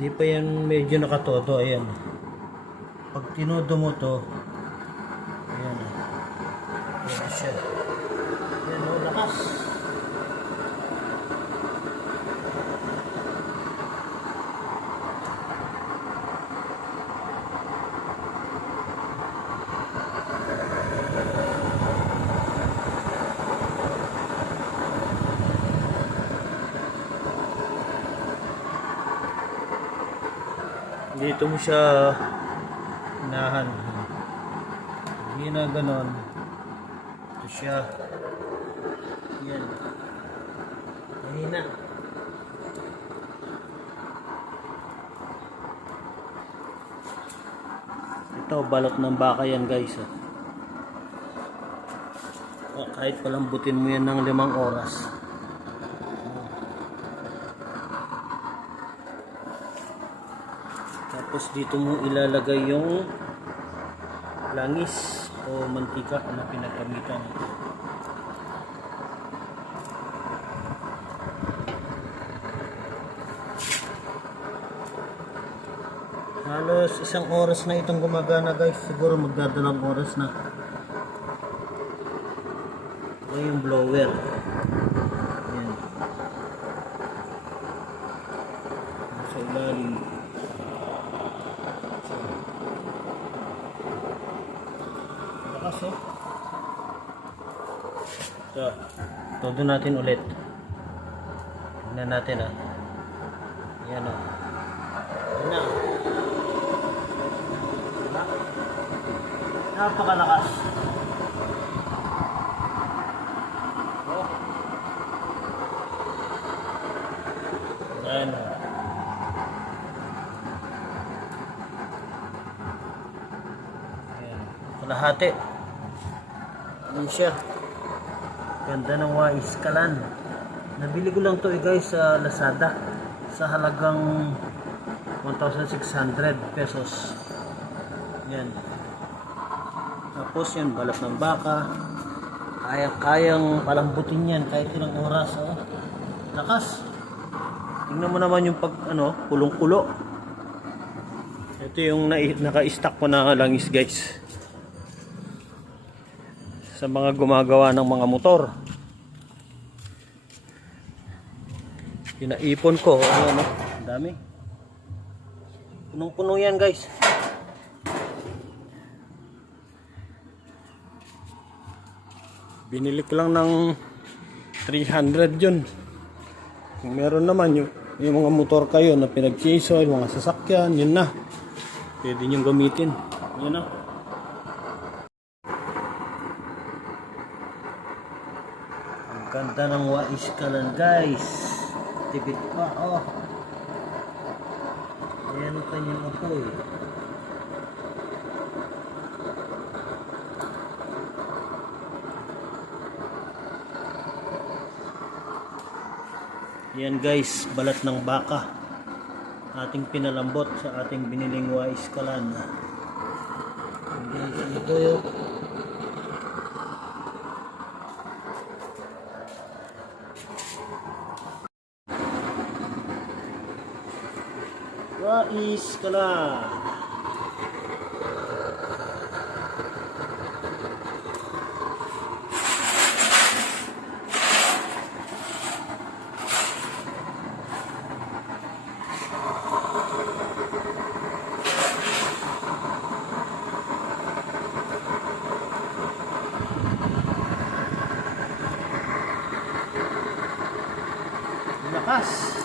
Hindi pa yan medyo nakatodo. Ayan. Pag tinodo mo to, ayan. Ayan siya. Ayan o, lakas. Dito mo siya inahan. Hindi na ganon. Ito siya. Yan. Mahina. Ito, balot ng baka yan guys. oh. Oh, kahit palambutin mo yan ng limang oras. Tapos dito mo ilalagay yung langis o mantika na pinagkamitan. Halos isang oras na itong gumagana guys. Siguro magdadalang oras na. Ito yung blower. Yan. Sa ilalim. Lakas oh. Ito. Todo natin ulit. Tignan natin ah. Yan oh. Yan na. Diba? Napakalakas. Oh. Yan. Ayan. Kalahati. Ano siya? Ganda ng wais kalan. Nabili ko lang to eh guys sa Lazada. Sa halagang 1,600 pesos. Yan. Tapos yan, balat ng baka. Kaya-kayang palambutin yan kahit ilang oras. Oh. Lakas. Tingnan mo naman yung pag, ano, kulong-kulo. Ito yung nai- naka-stack ko na langis guys. Sa mga gumagawa ng mga motor. Pinaipon ko. Ano, ano, dami. Punong-puno yan guys. Binili ko lang ng 300 yun. Kung meron naman yung, yung mga motor kayo na pinag-chase oil, mga sasakyan, yun na. Pwede nyo gamitin. Yun na. Ganda ng wais kalan guys. Tipid pa oh. Ayan ang kanyang apoy. Yan guys, balat ng baka. Ating pinalambot sa ating biniling wais kalan. Yan, ito yun. Wais kalan. Lakas.